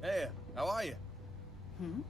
Hey, how are you? Hmm?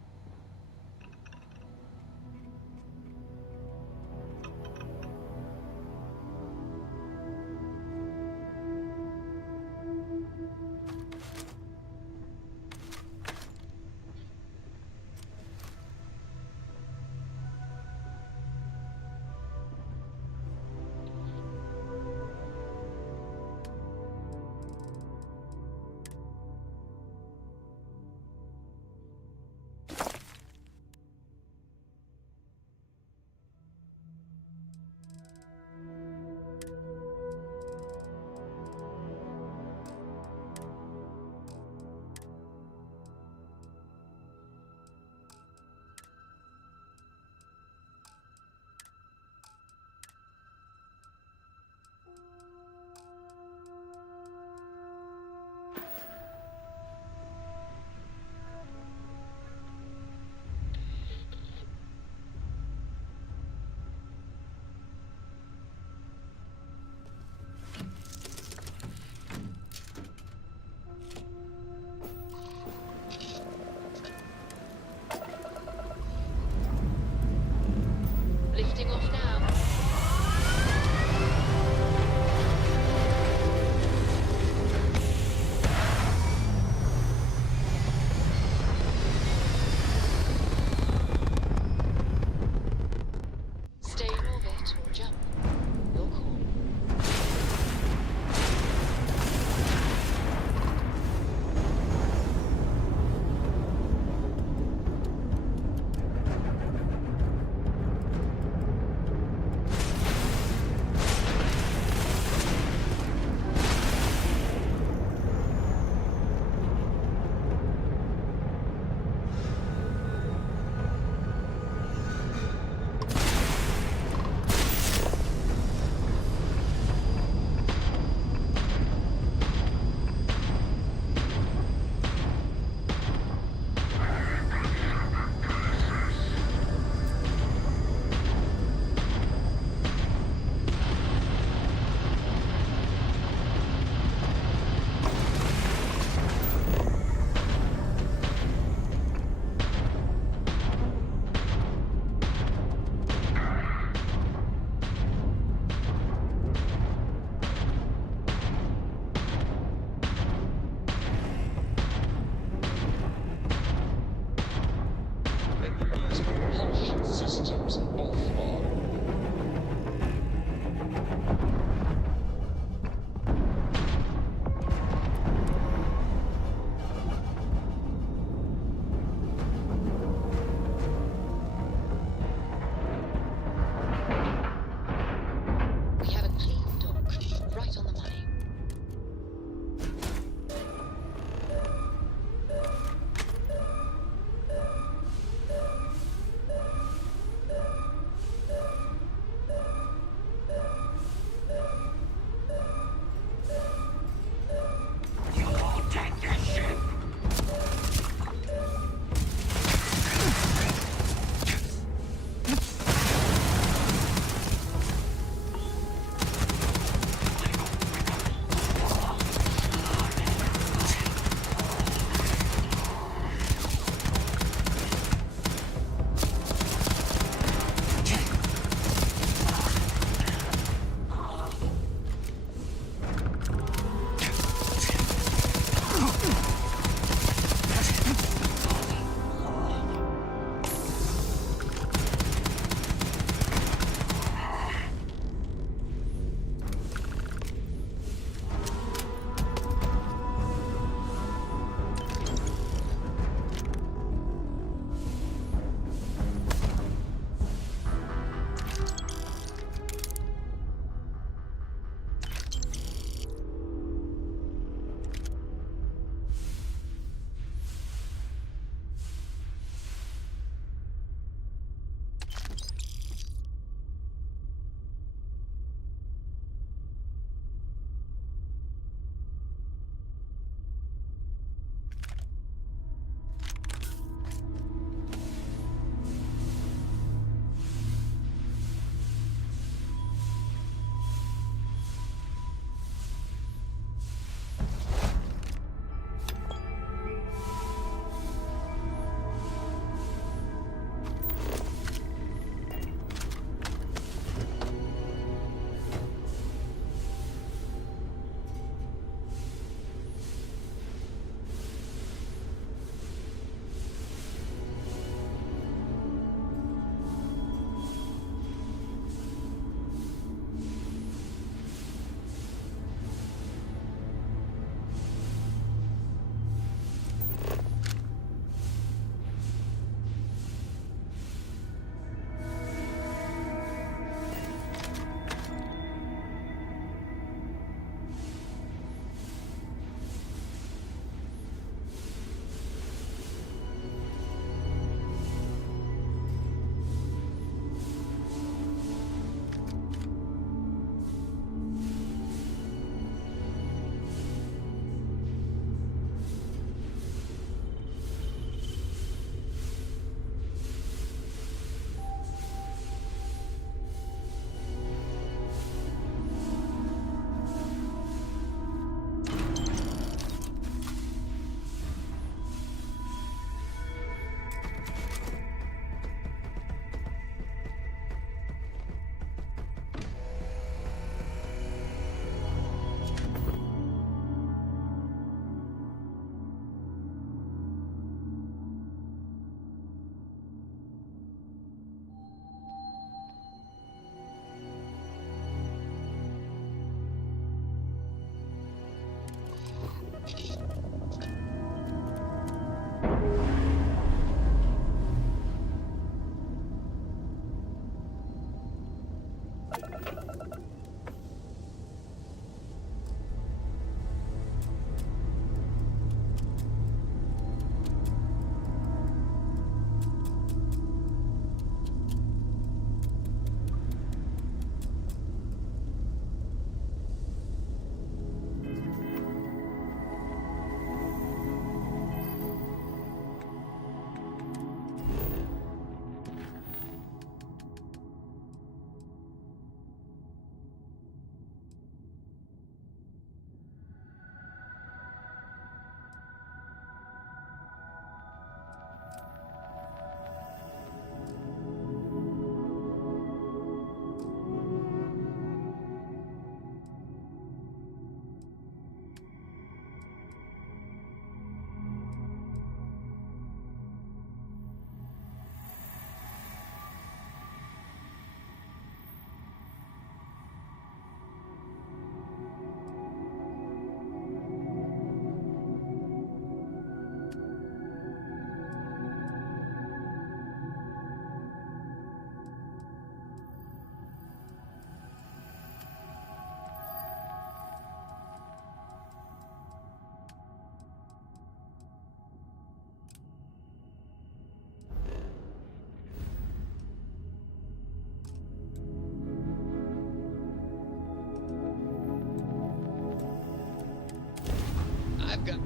I've got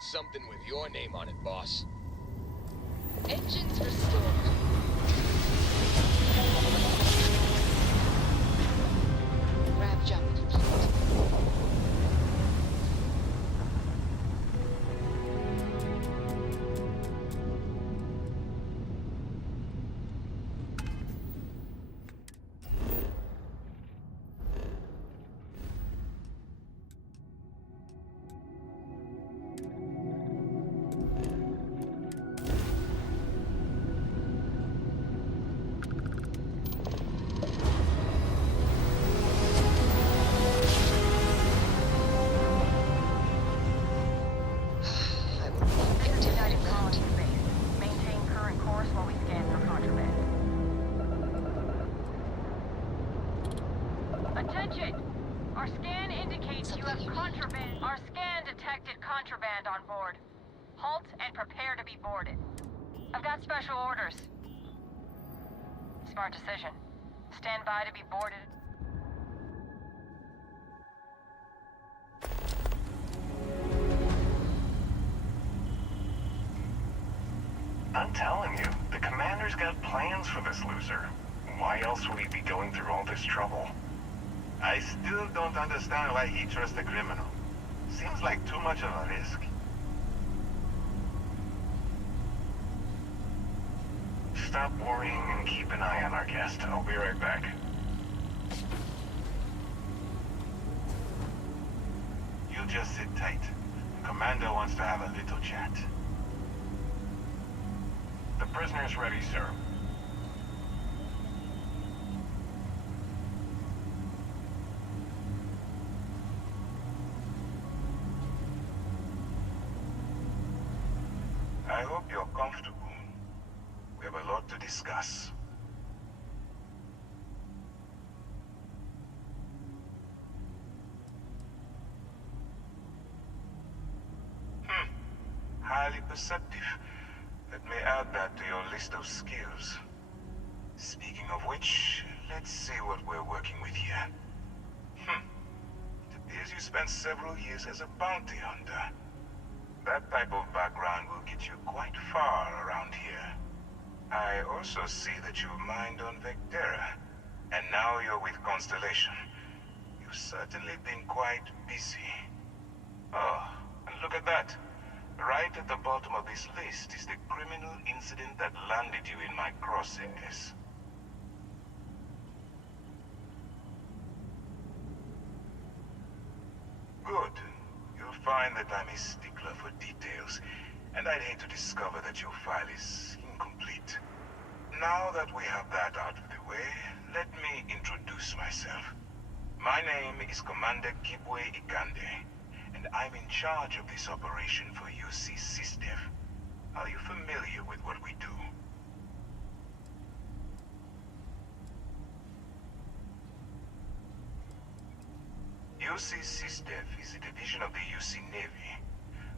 something with your name on it, boss. Engines restored. Grav jump complete. Attention! Our scan indicates you have Something you contraband. Our scan detected contraband on board. Halt and prepare to be boarded. I've got special orders. Smart decision. Stand by to be boarded. I'm telling you, the commander's got plans for this loser. Why else would he be going through all this trouble? I still don't understand why he trusts a criminal. Seems like too much of a risk. Stop worrying and keep an eye on our guest. I'll be right back. You just sit tight. Commander wants to have a little chat. The prisoner's ready, sir. I hope you're comfortable. We have a lot to discuss. Highly perceptive. Let me add that to your list of skills. Speaking of which, let's see what we're working with here. It appears you spent several years as a bounty hunter. That type of background will get you quite far around here. I also see that you've mined on Vectera, and now you're with Constellation. You've certainly been quite busy. Oh, and look at that. Right at the bottom of this list is the criminal incident that landed you in my crosshairs. Good. You'll find that I'm a stickler for details, and I'd hate to discover that your file is incomplete. Now that we have that out of the way, let me introduce myself. My name is Commander Kibwe Ikande, and I'm in charge of this operation for UC SysDev. Are you familiar with what we do? UC SysDev is a division of the UC Navy.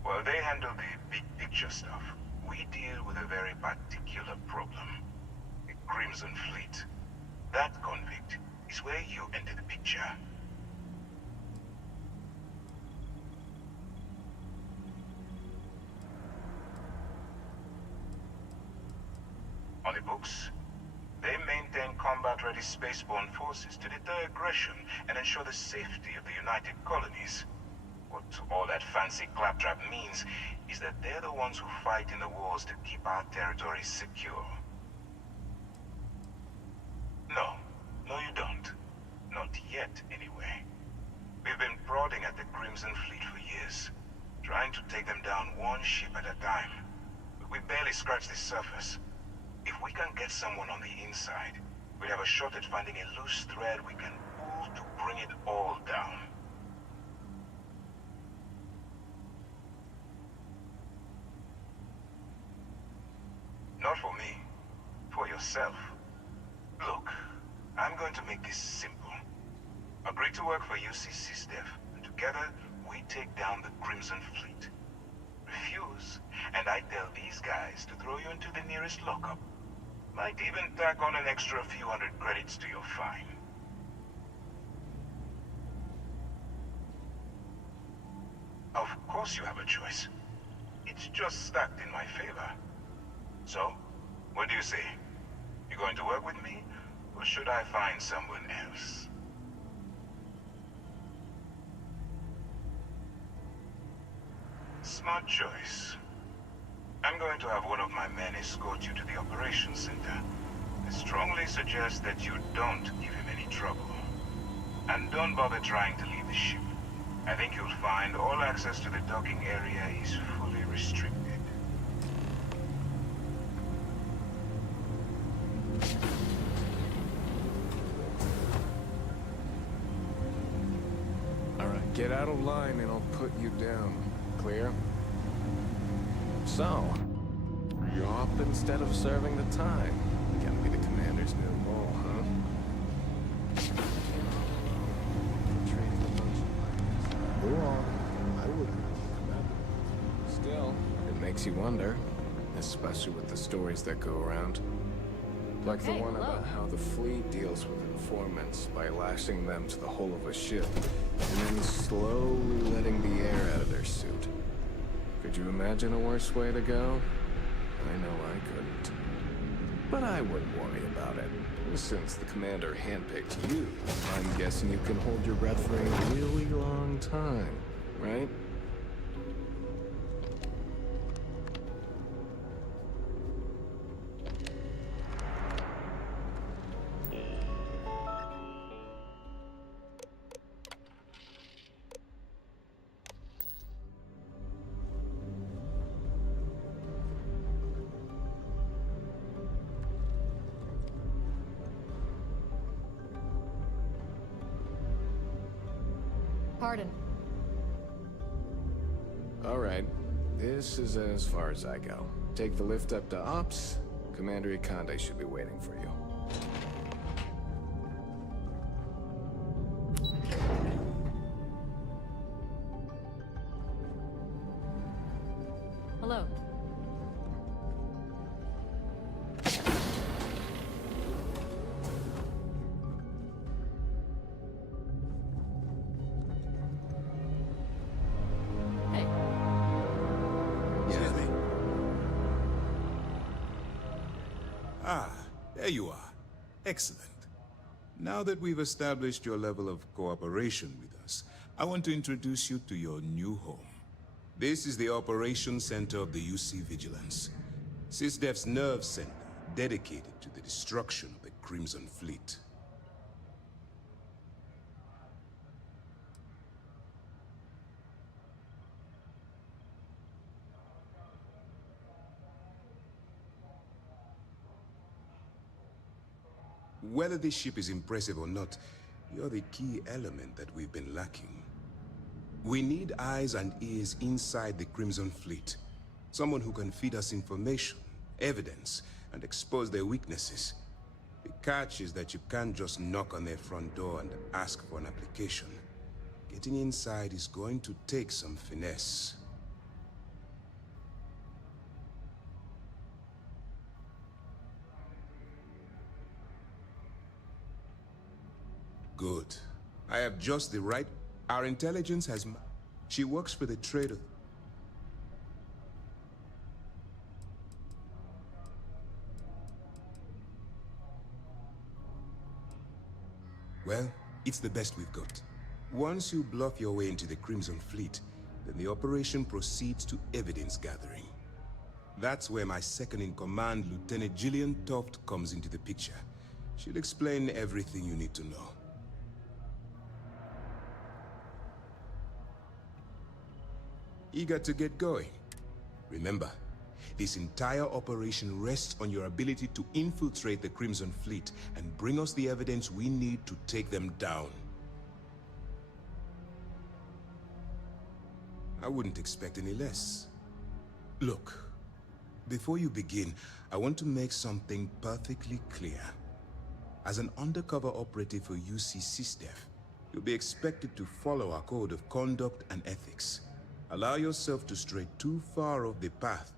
While they handle the big picture stuff, we deal with a very particular problem. The Crimson Fleet. That convict is where you enter the picture. On the books, they maintain combat-ready spaceborne forces to deter aggression and ensure the safety of the United Colonies. What all that fancy claptrap means is that they're the ones who fight in the wars to keep our territories secure. No, you don't. Not yet, anyway. We've been prodding at the Crimson Fleet for years, trying to take them down one ship at a time. But we barely scratched the surface. If we can get someone on the inside, we'd have a shot at finding a loose thread we can pull to bring it all down. Not for me. For yourself. Look, I'm going to make this simple. Agree to work for UC SysDev, and together we take down the Crimson Fleet. Refuse, and I tell these guys to throw you into the nearest lockup. Might even tack on an extra few hundred credits to your fine. Of course you have a choice. It's just stacked in my favor. So, what do you say? You going to work with me, or should I find someone else? Smart choice. I'm going to have one of my men escort you to the operations center. I strongly suggest that you don't give him any trouble. And don't bother trying to leave the ship. I think you'll find all access to the docking area is fully restricted. Alright, get out of line and I'll put you down. Clear? So, you're up instead of serving the time. Gonna be the commander's new role, huh? Trading a bunch of Go on. I wouldn't. Commander. Still, it makes you wonder, especially with the stories that go around. Like the one about how the fleet deals with informants by lashing them to the hull of a ship, and then slowly letting the air out of their suit. Could you imagine a worse way to go? I know I couldn't. But I wouldn't worry about it. Since the commander handpicked you, I'm guessing you can hold your breath for a really long time, right? Pardon. All right. This is as far as I go. Take the lift up to Ops. Commander Ikande should be waiting for you. Hello. Hey. Excuse me. Ah, there you are. Excellent. Now that we've established your level of cooperation with us, I want to introduce you to your new home. This is the Operations Center of the UC Vigilance. SysDef's nerve center, dedicated to the destruction of the Crimson Fleet. Whether this ship is impressive or not, you're the key element that we've been lacking. We need eyes and ears inside the Crimson Fleet. Someone who can feed us information, evidence, and expose their weaknesses. The catch is that you can't just knock on their front door and ask for an application. Getting inside is going to take some finesse. Good. I have just the right... Our intelligence has... She works for the trader. Well, it's the best we've got. Once you bluff your way into the Crimson Fleet, then the operation proceeds to evidence gathering. That's where my second-in-command, Lieutenant Gillian Toft, comes into the picture. She'll explain everything you need to know. Eager to get going? Remember, this entire operation rests on your ability to infiltrate the Crimson Fleet and bring us the evidence we need to take them down. I wouldn't expect any less. Look, before you begin, I want to make something perfectly clear. As an undercover operative for UC SysDef, you'll be expected to follow our code of conduct and ethics. Allow yourself to stray too far off the path,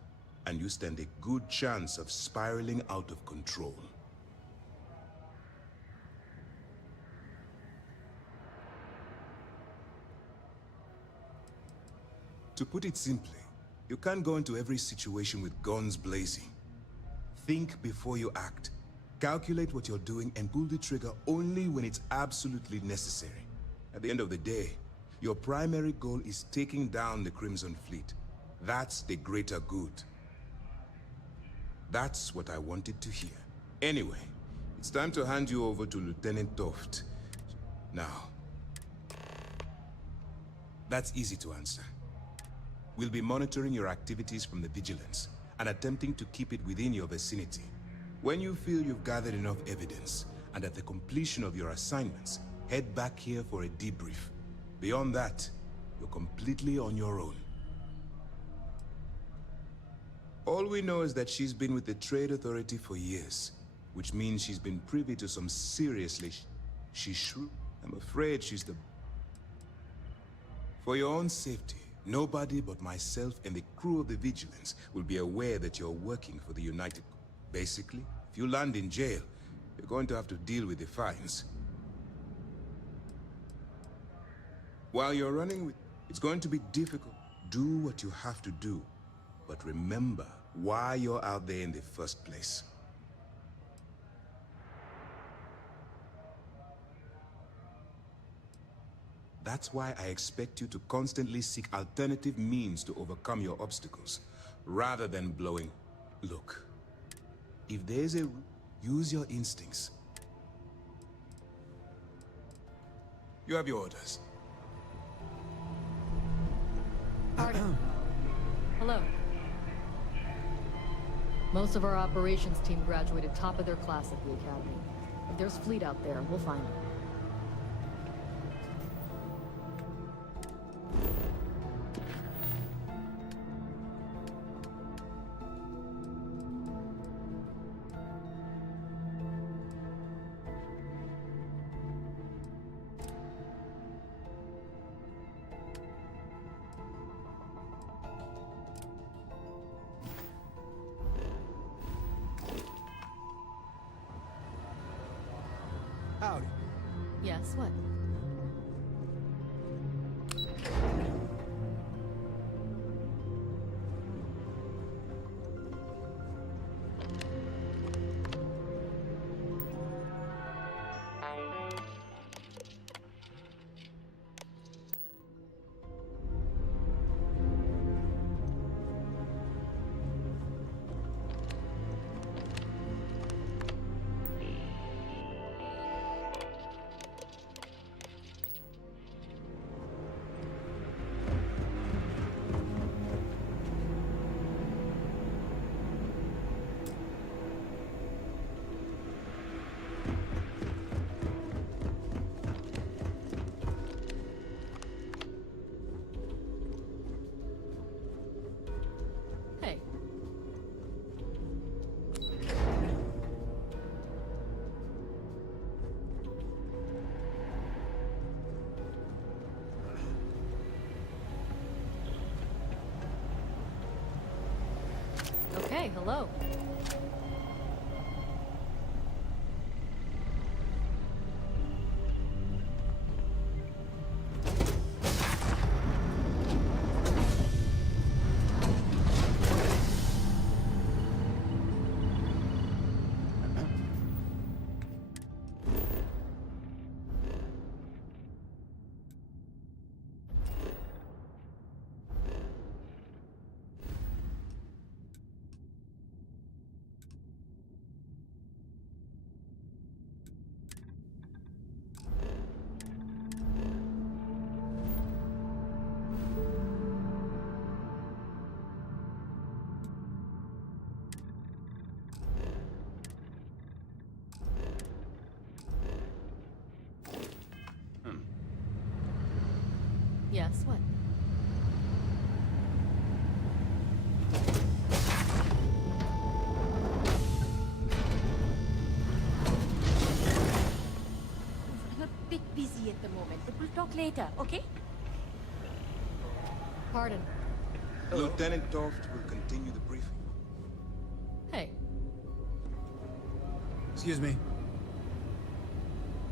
and you stand a good chance of spiraling out of control. To put it simply, you can't go into every situation with guns blazing. Think before you act. Calculate what you're doing and pull the trigger only when it's absolutely necessary. At the end of the day, your primary goal is taking down the Crimson Fleet. That's the greater good. That's what I wanted to hear. Anyway, it's time to hand you over to Lieutenant Toft. Now, that's easy to answer. We'll be monitoring your activities from the Vigilance and attempting to keep it within your vicinity. When you feel you've gathered enough evidence, and at the completion of your assignments, head back here for a debrief. Beyond that, you're completely on your own. All we know is that she's been with the Trade Authority for years, which means she's been privy to some seriously... She's shrewd. I'm afraid she's the... For your own safety, nobody but myself and the crew of the Vigilance will be aware that you're working for the United... Basically, if you land in jail, you're going to have to deal with the fines. While you're running with... It's going to be difficult. Do what you have to do. But remember why you're out there in the first place. That's why I expect you to constantly seek alternative means to overcome your obstacles, rather than blowing... Look, if there's a... Use your instincts. You have your orders. Pardon. Hello. Most of our operations team graduated top of their class at the academy. If there's fleet out there, we'll find them. Howdy. Yes, what? Hey. Okay, hello. Yes, what? I'm a bit busy at the moment, but we'll talk later, okay? Pardon. Lieutenant Toft will continue the briefing. Excuse me.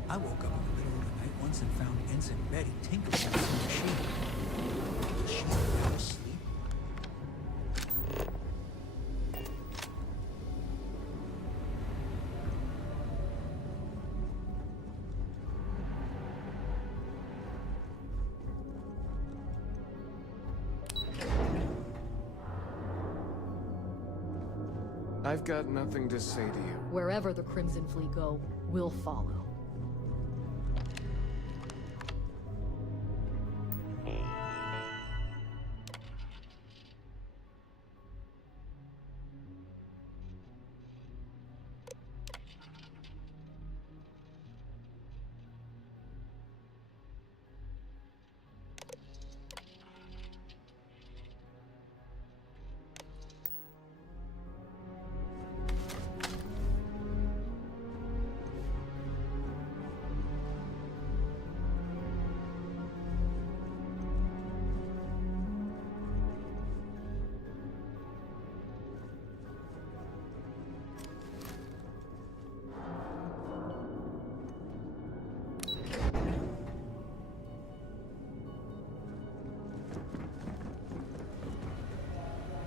I woke up in the middle of the night once and found Ensign Betty tinkering on some machine. Does she now asleep? I've got nothing to say to you. Wherever the Crimson Fleet go, we'll follow.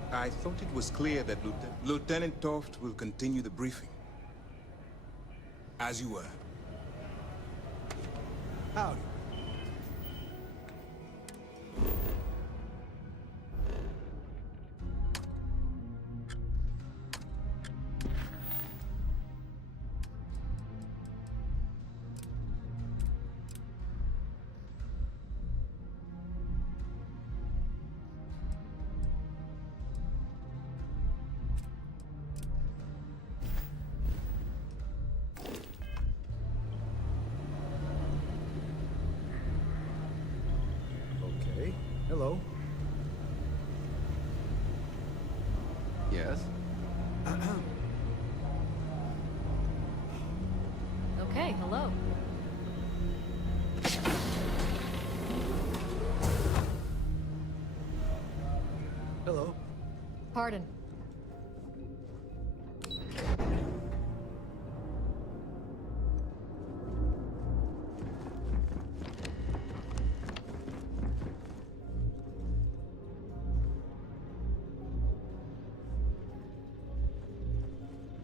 I thought it was clear that Lieutenant Toft will continue the briefing. As you were. Howdy. Okay. Hello. Yes? Okay, hello. Hello. Pardon.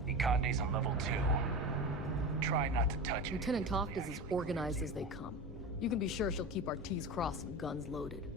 Ikande's on level 2. Try not to touch it. Lieutenant Toft is as organized as they come. You can be sure she'll keep our T's crossed and guns loaded.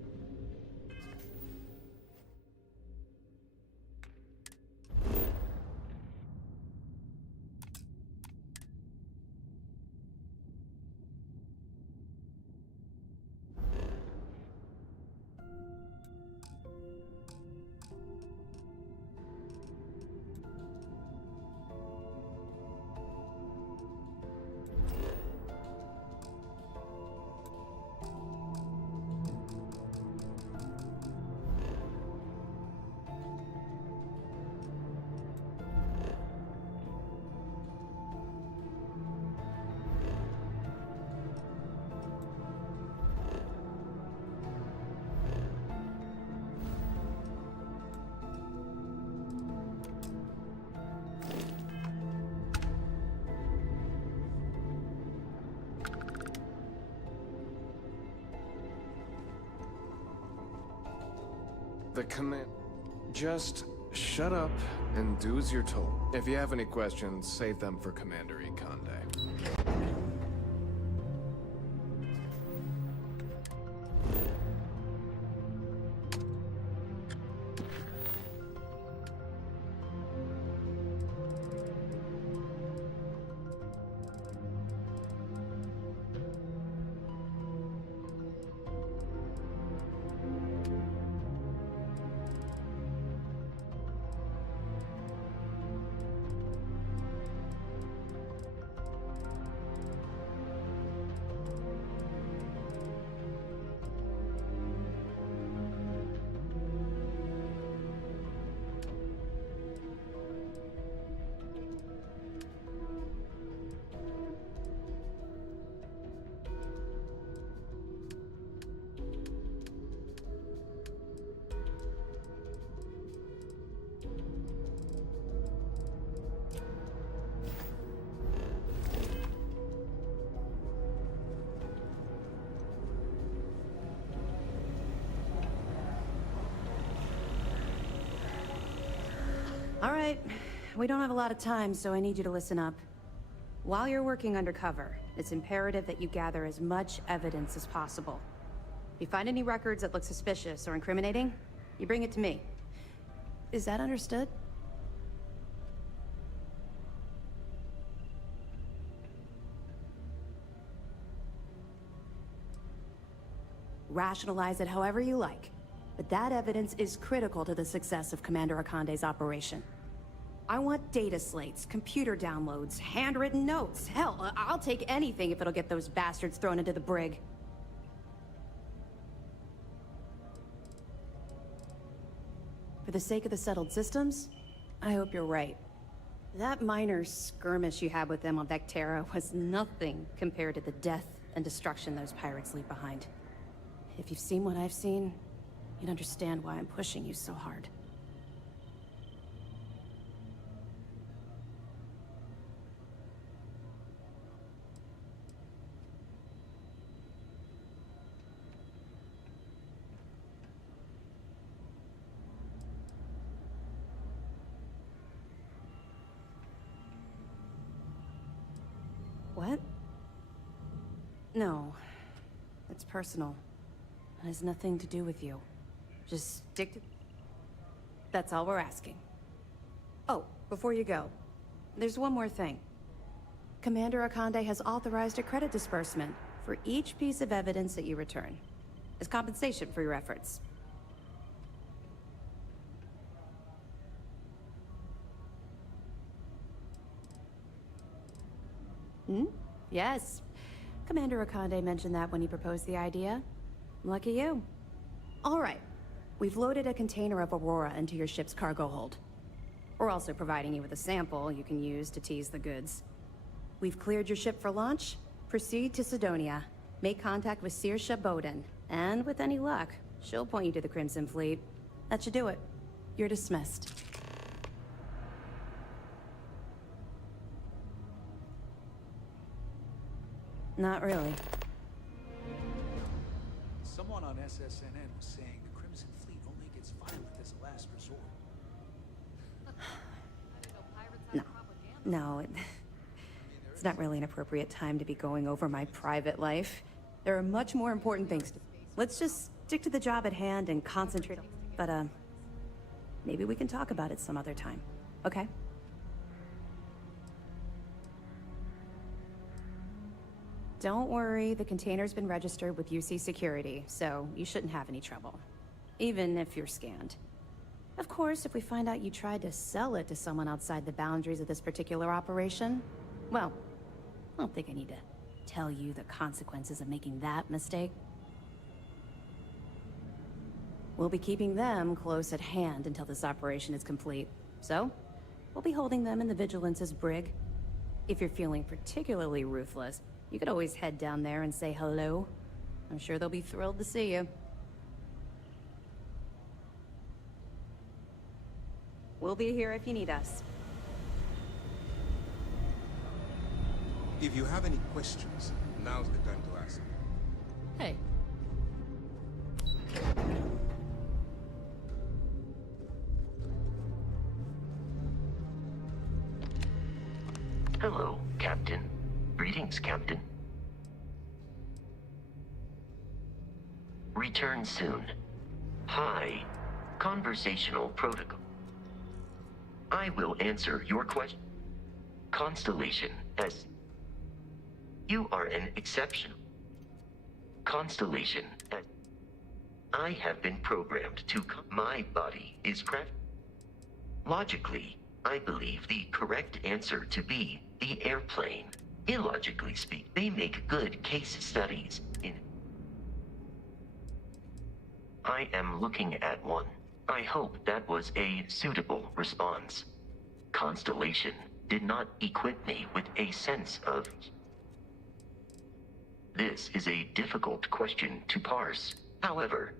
The command... Just shut up and do as you're told. If you have any questions, save them for Commander Ikande. right. We don't have a lot of time, so I need you to listen up. While you're working undercover, it's imperative that you gather as much evidence as possible. If you find any records that look suspicious or incriminating, you bring it to me. Is that understood? Rationalize it however you like, but that evidence is critical to the success of Commander Akande's operation. I want data slates, computer downloads, handwritten notes. Hell, I'll take anything if it'll get those bastards thrown into the brig. For the sake of the settled systems, I hope you're right. That minor skirmish you had with them on Vectera was nothing compared to the death and destruction those pirates leave behind. If you've seen what I've seen, you'd understand why I'm pushing you so hard. What? No. It's personal. It has nothing to do with you. Just stick to... That's all we're asking. Oh, before you go, there's one more thing. Commander Akande has authorized a credit disbursement for each piece of evidence that you return, as compensation for your efforts. Yes. Commander Akande mentioned that when he proposed the idea. Lucky you. All right. We've loaded a container of Aurora into your ship's cargo hold. We're also providing you with a sample you can use to tease the goods. We've cleared your ship for launch. Proceed to Sidonia. Make contact with Saoirse Bowden. And with any luck, she'll point you to the Crimson Fleet. That should do it. You're dismissed. Not really. Someone on SSNN was saying the Crimson Fleet only gets violent as a last resort. No, it's not really an appropriate time to be going over my private life. There are much more important things to... Let's just stick to the job at hand and concentrate on... But, maybe we can talk about it some other time, okay? Don't worry, the container's been registered with UC Security, so you shouldn't have any trouble. Even if you're scanned. Of course, if we find out you tried to sell it to someone outside the boundaries of this particular operation, well, I don't think I need to tell you the consequences of making that mistake. We'll be keeping them close at hand until this operation is complete. So, we'll be holding them in the Vigilance's brig. If you're feeling particularly ruthless, you could always head down there and say hello. I'm sure they'll be thrilled to see you. We'll be here if you need us. If you have any questions, now's the time to ask. Hey. Hello, Captain. Greetings, Captain. Return soon. Hi. Conversational protocol. I will answer your question. Constellation as... You are an exception. Constellation as... I have been programmed to... My body is craft... Logically, I believe the correct answer to be the airplane. Illogically speak, they make good case studies in... I am looking at one. I hope that was a suitable response. Constellation did not equip me with a sense of... This is a difficult question to parse. However,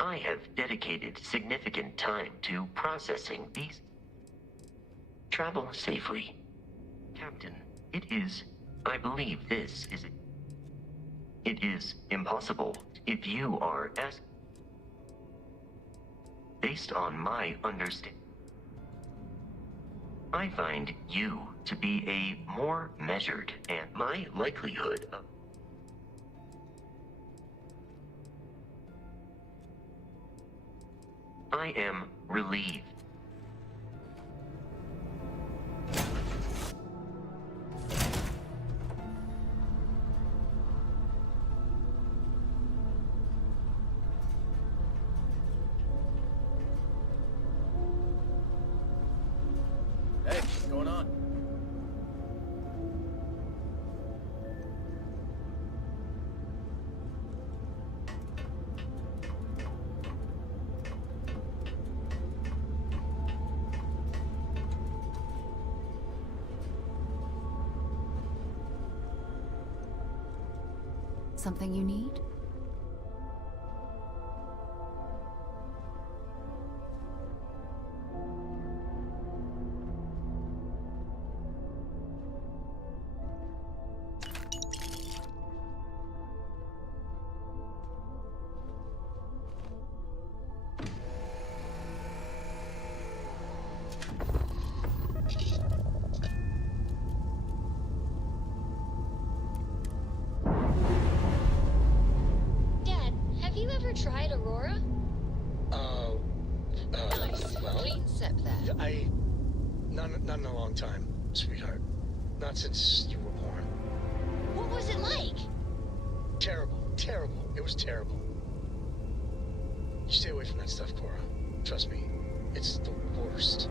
I have dedicated significant time to processing these. Travel safely. Captain, it is... I believe this is... It is impossible if you are as... Based on my understanding... I find you to be a more measured, and my likelihood of... I am relieved. Hey, what's going on? Something you need? Dad, have you ever tried Aurora? Nice. Well, Clean sip that. not in a long time, sweetheart. Not since you were born. What was it like? Terrible. It was terrible. You stay away from that stuff, Cora. Trust me, it's the worst.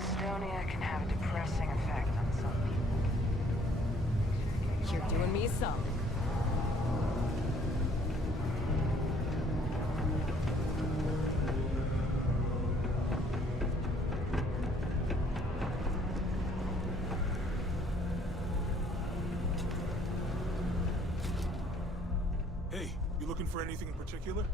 Estonia can have a depressing effect on some people. You're doing me a solid. Hey, you looking for anything in particular?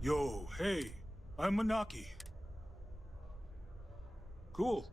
Yo, hey, I'm Manaki. Cool.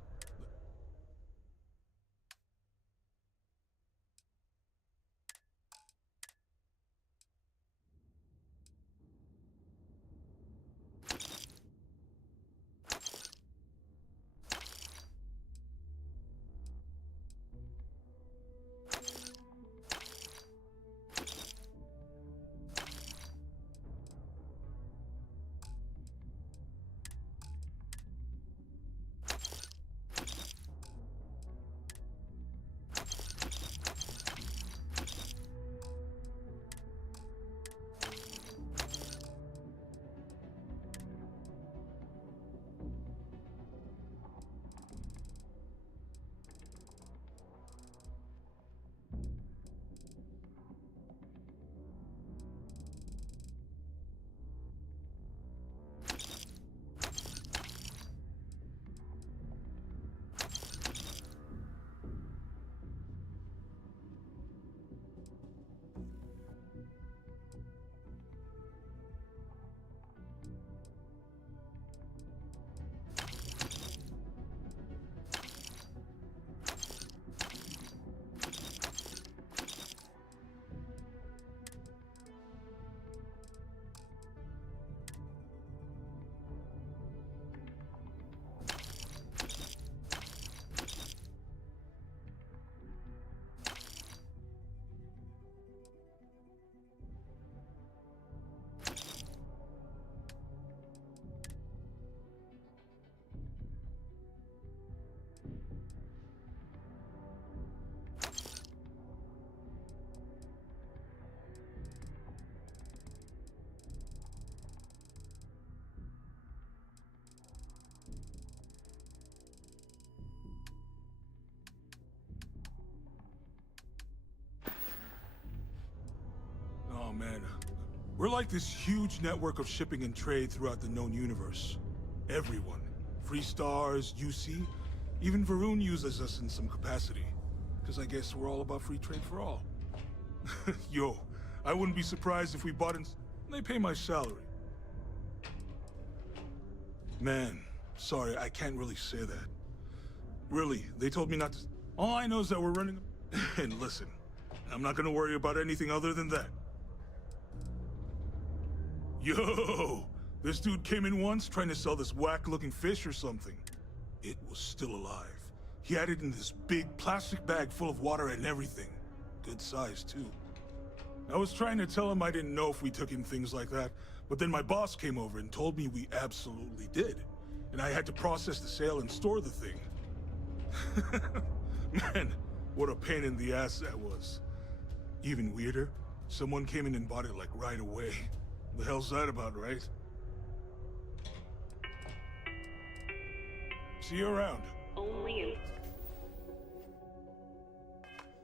Oh man, we're like this huge network of shipping and trade throughout the known universe. Everyone. Free Stars, UC, even Varun uses us in some capacity. Because I guess we're all about free trade for all. Yo, I wouldn't be surprised if we bought in... They pay my salary. Man, sorry, I can't really say that. Really, they told me not to... All I know is that we're running... And listen, I'm not gonna worry about anything other than that. Yo! This dude came in once trying to sell this whack-looking fish or something. It was still alive. He had it in this big plastic bag full of water and everything. Good size, too. I was trying to tell him I didn't know if we took in things like that, but then my boss came over and told me we absolutely did. And I had to process the sale and store the thing. Man, what a pain in the ass that was. Even weirder, someone came in and bought it like right away. The hell's that about, right? See you around. Only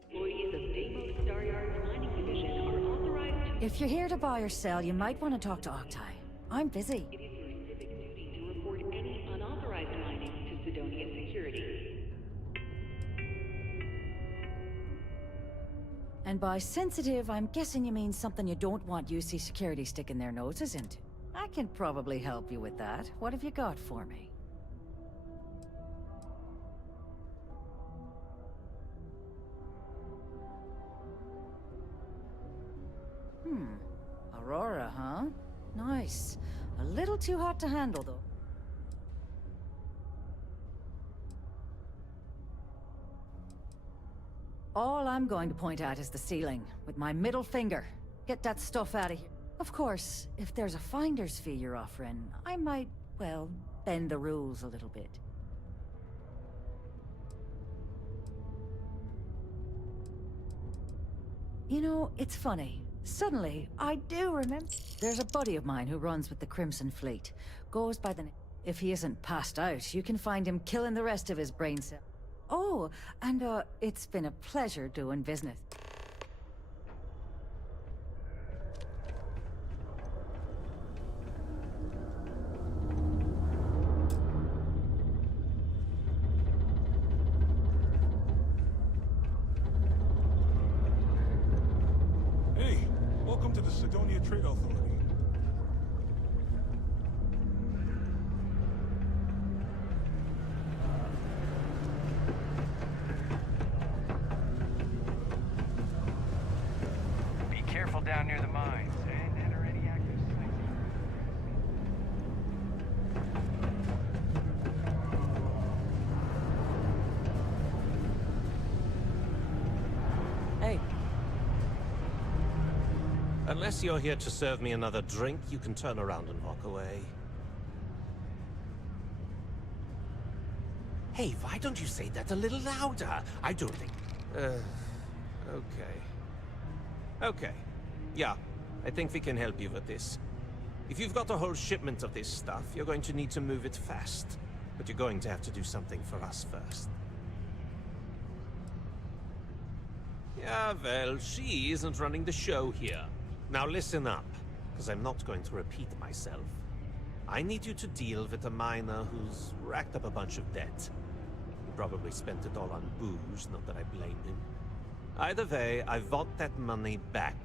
employees of Deimos Staryard's mining division are authorized to... If you're here to buy or sell, you might want to talk to Octai. I'm busy. It is your civic duty to report any unauthorized mining to Sidonia Security. And by sensitive, I'm guessing you mean something you don't want UC Security sticking their noses into. I can probably help you with that. What have you got for me? Aurora, huh? Nice. A little too hot to handle, though. All I'm going to point at is the ceiling, with my middle finger. Get that stuff out of here. Of course, if there's a finder's fee you're offering, I might, well, bend the rules a little bit. You know, it's funny. Suddenly, I do remember. There's a buddy of mine who runs with the Crimson Fleet. Goes by the name. If he isn't passed out, you can find him killing the rest of his brain cells. Oh, and it's been a pleasure doing business. Hey, welcome to the Sidonia Trade Authority. Unless you're here to serve me another drink, you can turn around and walk away. Hey, why don't you say that a little louder? I don't think... okay. Okay. Yeah, I think we can help you with this. If you've got a whole shipment of this stuff, you're going to need to move it fast. But you're going to have to do something for us first. Yeah, well, she isn't running the show here. Now listen up, because I'm not going to repeat myself. I need you to deal with a miner who's racked up a bunch of debt. He probably spent it all on booze, not that I blame him. Either way, I want that money back.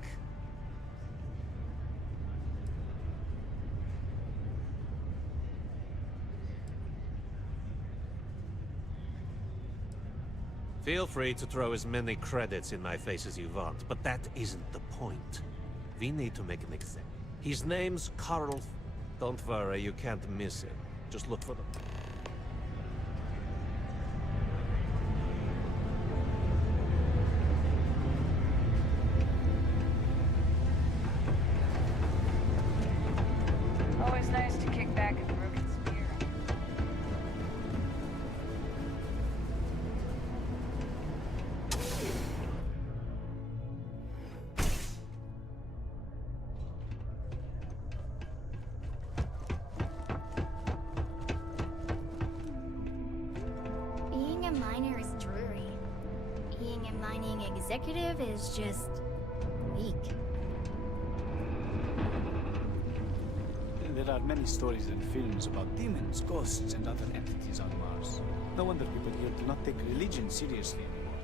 Feel free to throw as many credits in my face as you want, but that isn't the point. We need to make an example. His name's Carl. Don't worry, you can't miss him. Just look for the... Always nice to kick back at the broken spear. Being a miner is dreary. Being a mining executive is just... weak. There are many stories and films about demons, ghosts, and other entities on Mars. No wonder people here do not take religion seriously anymore.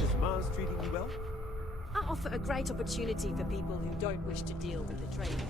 Is Mars treating you well? I offer a great opportunity for people who don't wish to deal with the trade.